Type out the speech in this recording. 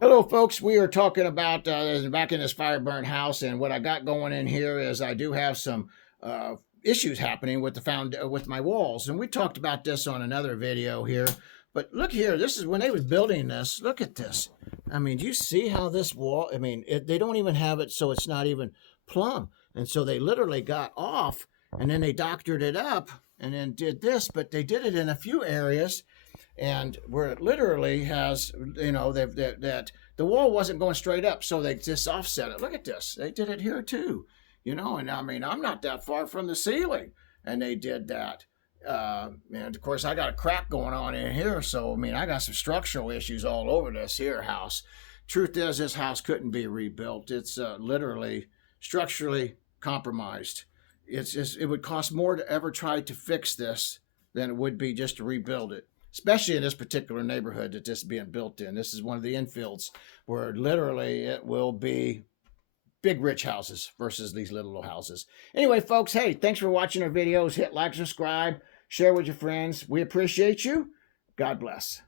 Hello, folks. We are talking about back in this fire burned house, and what I got going in here is I do have some issues happening with the with my walls, and we talked about this on another video here. But look here, this is when they was building this. Look at this. I mean, do you see how this wall? I mean, they don't even have it so it's not even plumb, and so they literally got off, and then they doctored it up, and then did this. But they did it in a few areas and where it literally has, that the wall wasn't going straight up, so they just offset it. Look at this. They did it here too, and I mean, I'm not that far from the ceiling, and they did that. And of course, I got a crack going on in here, so I mean, I got some structural issues all over this here house. Truth is, this house couldn't be rebuilt. It's literally structurally compromised. It would cost more to ever try to fix this than it would be just to rebuild it, especially in this particular neighborhood that this is being built in. This is one of the infields where literally it will be big rich houses versus these little houses. Anyway, folks, hey, thanks for watching our videos. Hit like, subscribe, share with your friends. We appreciate you. God bless.